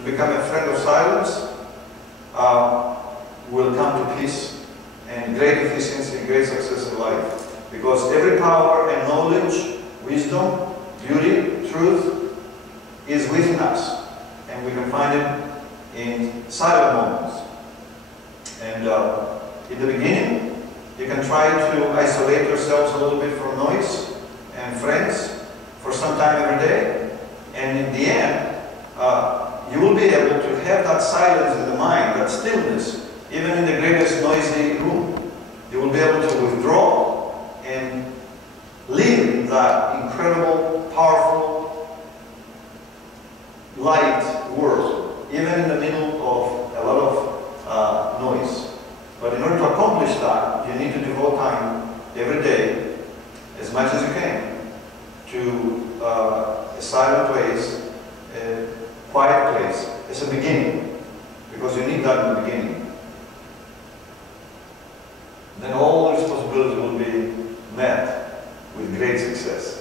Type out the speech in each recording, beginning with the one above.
to become a friend of silence, will come to peace and great efficiency and great success in life. Because every power and knowledge, wisdom, beauty, truth is within us. And we can find it in silent moments. And in the beginning, you can try to isolate yourselves a little bit from noise and friends for some time every day. And in the end, you will be able to have that silence in the mind, that stillness, even in the greatest noisy room. You will be able to withdraw and live in that incredible, powerful, light world, even in the middle of a lot of noise. But in order to accomplish that, you need to devote time every day, as much as you can, to a silent place, a quiet place. It's a beginning, because you need that in the beginning. Then all the responsibilities will be met with great success.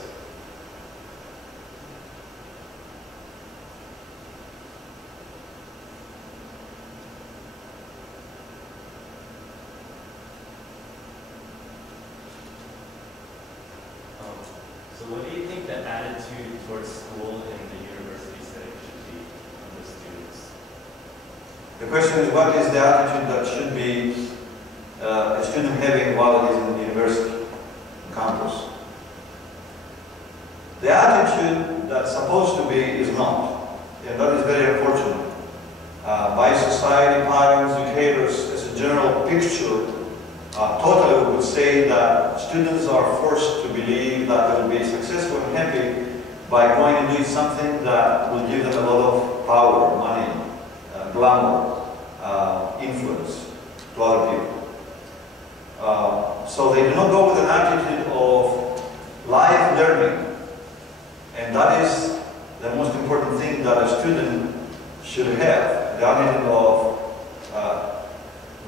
So what do you think the attitude towards school in the university setting should be of the students? The question is, what is the attitude that should be a student having while he is in the university campus? The attitude that's supposed to be is not, and that is very unfortunate. By society, parents, educators, as a general picture, totally would say that students are forced to believe that they will be successful and happy by going and doing something that will give them a lot of power, money, glamour, influence to other people. So they do not go with an attitude of life learning. And that is the most important thing that a student should have, the attitude of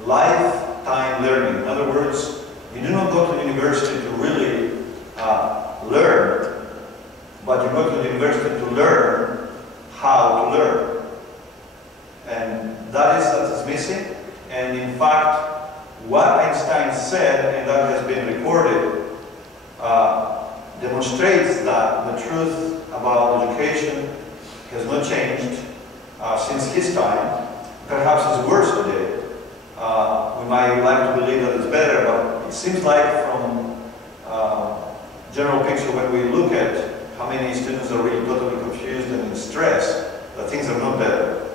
lifetime learning. In other words, you do not go to the university to really learn, but you go to the university to learn how to learn. And that is missing. And in fact, what Einstein said, and that has been recorded, demonstrates that the truth about education has not changed since his time. Perhaps it's worse today. We might like to believe that it's better, but it seems like from general picture, when we look at how many students are really totally confused and in stress, that things are not better.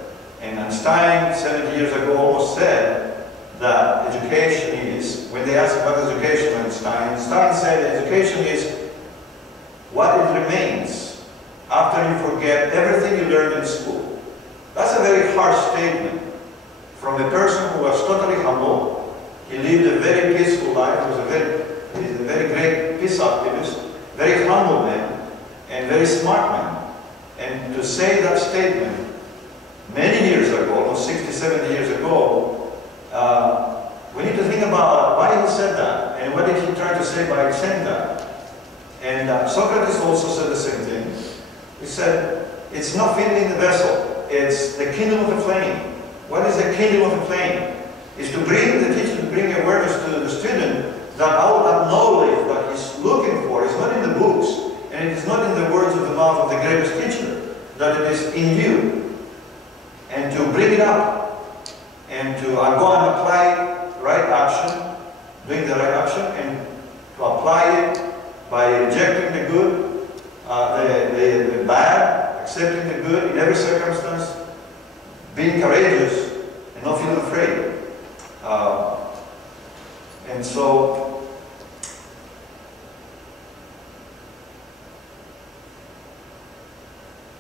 And Einstein, 70 years ago, almost said that education is, when they asked about education, Einstein said education is what it remains after you forget everything you learned in school. That's a very harsh statement from a person who was totally humble. He lived a very peaceful life. He's a very great peace activist, very humble man, and very smart man. And to say that statement many years ago, almost 60, 70 years ago, we need to think about why he said that, and what did he try to say by saying that. And Socrates also said the same thing. He said, it's not filling the vessel, it's the kindle of the flame. What is the kindle of the flame? Is to bring the teacher, to bring awareness to the student that all that knowledge that he's looking for is not in the books, and it is not in the words of the mouth of the greatest teacher, that it is in you. And to bring it up, and to go and apply right action, doing the right action, and to apply it by rejecting the good, the bad, accepting the good in every circumstance, being courageous and not feeling afraid. And so,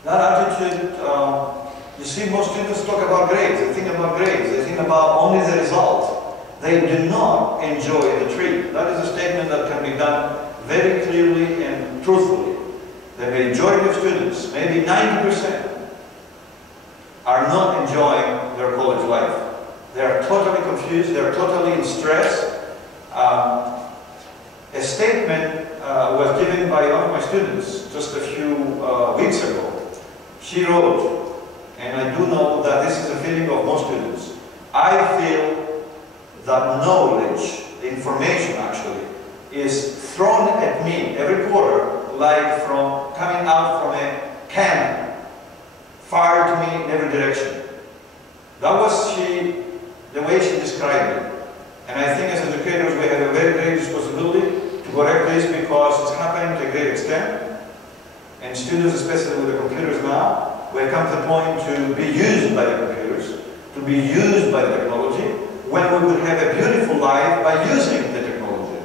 that attitude, you see, most students talk about grades. They think about grades. They think about only the result. They do not enjoy the treat. That is a statement that can be done very clearly and truthfully. The majority of students, maybe 90%, are not enjoying their college life. They are totally confused. They are totally in stress. A statement was given by one of my students just a few weeks ago. She wrote, and I do know that this is a feeling of most students. I feel that knowledge, information actually, is thrown at me every quarter like from coming out from a cannon, fired to me in every direction. That was the way she described it. And I think as educators we have a very great responsibility to correct this because it's happening to a great extent. And students, especially with the computers now, we have come to the point to be used by the computers, to be used by the technology, when we would have a beautiful life by using the technology.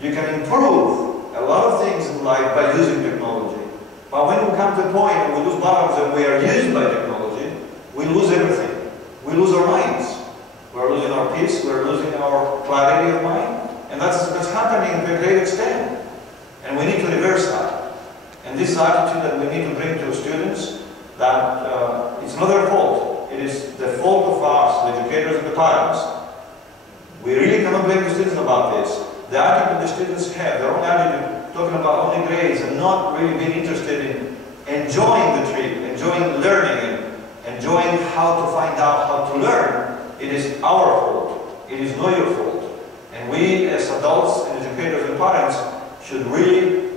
You can improve a lot of things in life by using technology. But when we come to the point and we lose balance and we are used by technology, we lose everything. We lose our minds. We're losing our peace, we're losing our clarity of mind. And that's happening to a great extent. And we need to reverse that. And this attitude that we need to bring to students, that it's not their fault. It is the fault of us, the educators and the parents. We really cannot blame the students about this. The attitude the students have, their own attitude, talking about only grades and not really being interested in enjoying the trip, enjoying learning, and enjoying how to find out how to learn, it is our fault. It is not your fault. And we as adults and educators and parents should really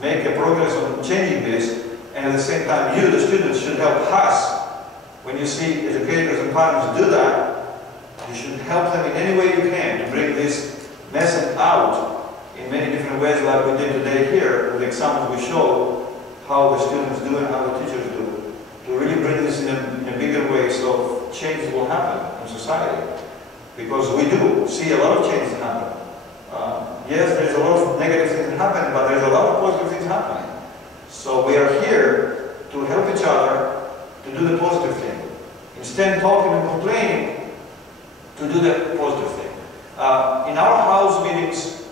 make a progress on changing this, and at the same time you, the students, should help us. When you see educators and parents do that, you should help them in any way you can to bring this message out in many different ways like we did today here with the examples we showed how the students do and how the teachers do, to really bring this in a bigger way so changes will happen in society. Because we do see a lot of changes happen. Yes, there's a lot of negative things happening, but there's a lot of positive things happening. So we are here to help each other to do the positive thing. Instead of talking and complaining, to do the positive thing. In our house meetings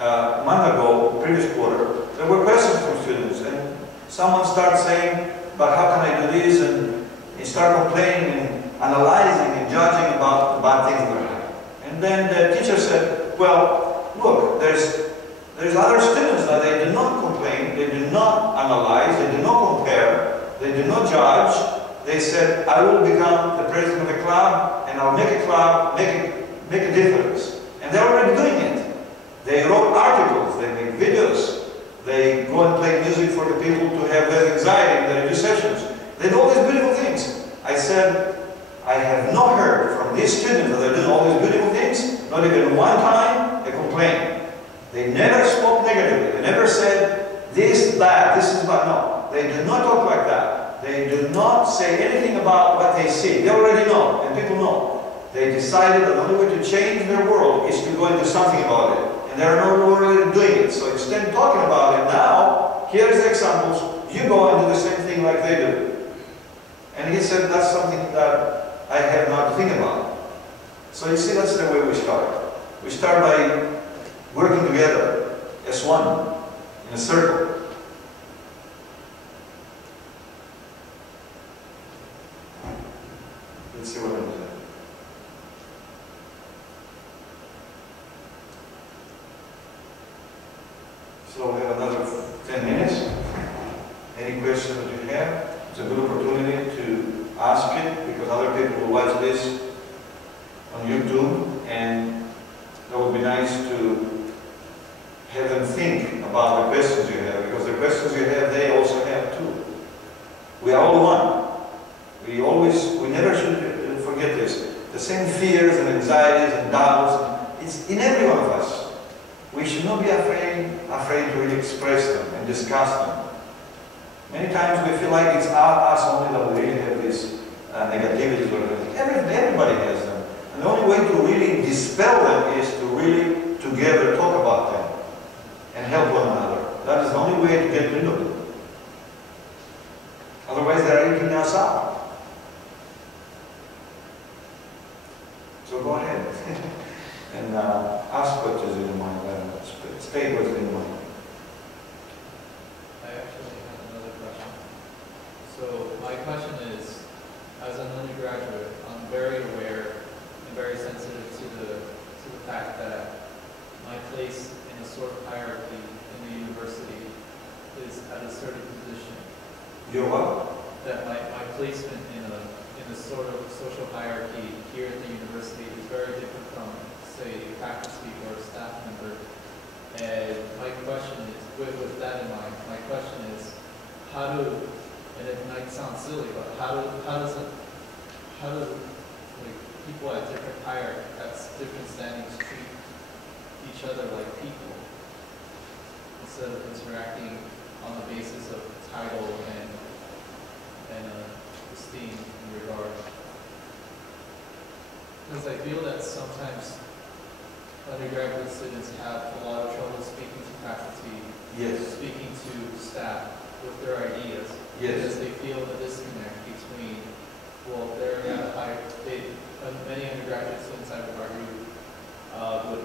a month ago, previous quarter, there were questions from students, and someone started saying, but how can I do this? And they start complaining and analyzing and judging about the bad things that are happening. And then the teacher said, well, look, there's other students that they do not complain, they do not analyze, they do not compare, they do not judge. They said, I will become the president of a club and I'll make a club, make a difference. And they're already doing it. They wrote articles, they make videos, they go and play music for the people to have less anxiety in their review sessions. They do all these beautiful things. I said, I have not heard from these students that they're doing all these beautiful things, not even one time a complaint. They never spoke negatively. They never said, this is bad, this is bad. No, they do not talk like that. They do not say anything about what they see. They already know, and people know. They decided that the only way to change their world is to go and do something about it. And they're no longer doing it. So instead of talking about it now, here's the examples. You go and do the same thing like they do. And he said, that's something that I have not to think about. So you see, that's the way we start. We start by working together as one, in a circle. Let's see what I'm doing. So we have another 10 minutes. Any questions that you have? It's a good opportunity to ask it, because other people will watch this on YouTube, and that would be nice to have them think about the questions you have, because the questions you have, they also have too. We are all one. We never should forget this. The same fears and anxieties and doubts, it's in every one of us. We should not be afraid to really express them and discuss them. Many times we feel like it's us only that we really have these negativities or anything. Everybody has them. And the only way to really dispel them is to really together talk about them and help one another. That is the only way to get rid of them. Otherwise they're eating us up. So go ahead and ask questions in your mind. State what's in your mind. I actually have another question. So my question is, as an undergraduate, I'm very aware and very sensitive to the fact that my place in a sort of hierarchy in the university is at a certain position. You're what? that my placement in a sort of social hierarchy here at the university is very different from, say, a faculty or a staff member. And my question is, with that in mind, my question is, how do, and it might sound silly, but how does like people at different different standings treat each other like people instead of interacting on the basis of title and esteem and regard? Because I feel that sometimes undergraduate students have a lot of trouble speaking to faculty, Yes. speaking to staff with their ideas. Yes. Because they feel a disconnect between, well, they're at a high, many undergraduate students, I would argue, would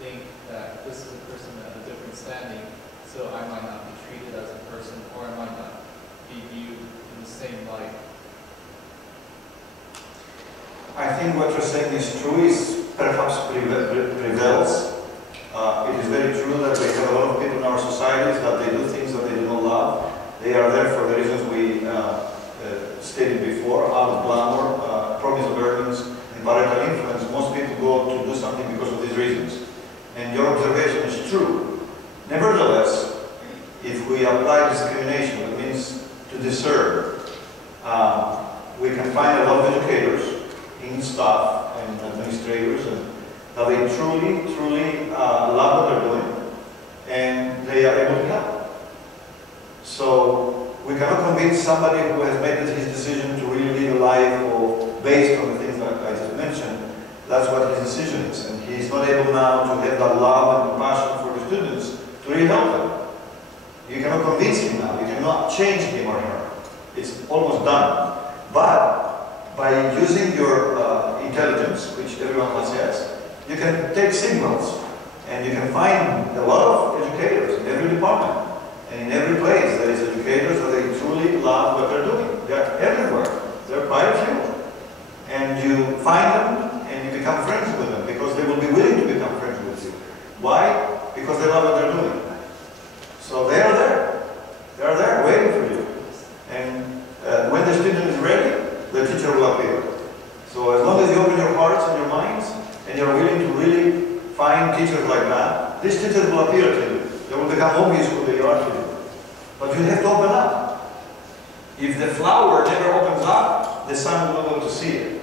think that this is a person at a different standing, so I might not be treated as a person, or I might not be viewed in the same light. I think what you're saying is true, is perhaps prevails. It is very true that we have a lot of people in our societies that they do things that they do not love. They are there for the reasons we stated before, out of glamour, promise of earnings, and parental influence. Most people go to do something because of these reasons. And your observation is true. Nevertheless, if we apply discrimination, it means to discern. We can find a lot of educators in staff and administrators, and that they truly love what they're doing, and they are able to help. So we cannot convince somebody who has made his decision to really lead a life or based on the things that I just mentioned. That's what his decision is, and he's not able now to have that love and compassion for the students to really help them. You cannot convince him now. You cannot change him or her. It's almost done. But by using your intelligence, which everyone has, you can take signals, and you can find a lot of educators in every department and in every place. There is educators that they truly love what they're doing. They're everywhere. There are quite a few. And you find them and you become friends with them because they will be willing to become friends with you. Why? Because they love what they're doing. So they are there. They are there waiting for you. And when the student is ready, the teacher will appear. So as long as you open your hearts and your minds, and you're willing to really find teachers like that, these teachers will appear to you. They will become obvious who they are to you. But you have to open up. If the flower never opens up, the sun will not be able to see it.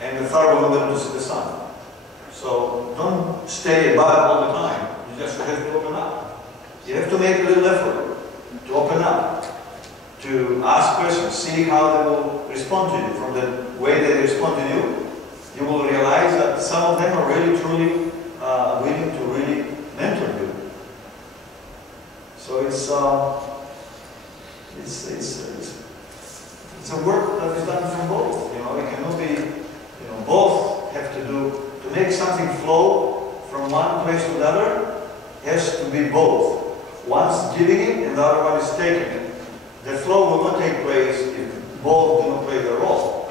And the flower will not be able to see the sun. So don't stay above all the time. You just have to open up. You have to make a little effort to open up, to ask questions, see how they will respond to you. From the way they respond to you, you will realize that some of them are really, truly willing to really mentor you. So it's a work that is done from both. You know, it cannot be. Both have to do to make something flow from one place to another. Has to be both. One's giving it, and the other one is taking it. The flow will not take place if both do not play their role.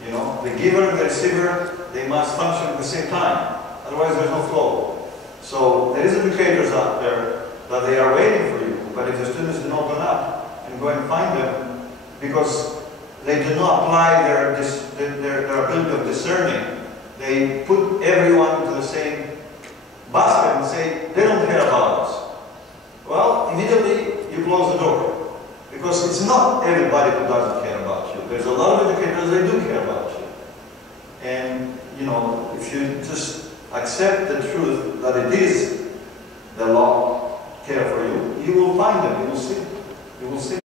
The giver and the receiver, they must function at the same time. Otherwise, there's no flow. So there is educators out there that they are waiting for you. But if the students do not open up and go and find them, because they do not apply their ability of discerning, they put everyone into the same basket and say, they don't care about us. Well, immediately you close the door. Because it's not everybody who doesn't care about you. There's a lot of educators that do care about you. And, if you just accept the truth that it is the law care for you, you will find them, you will see. You will see.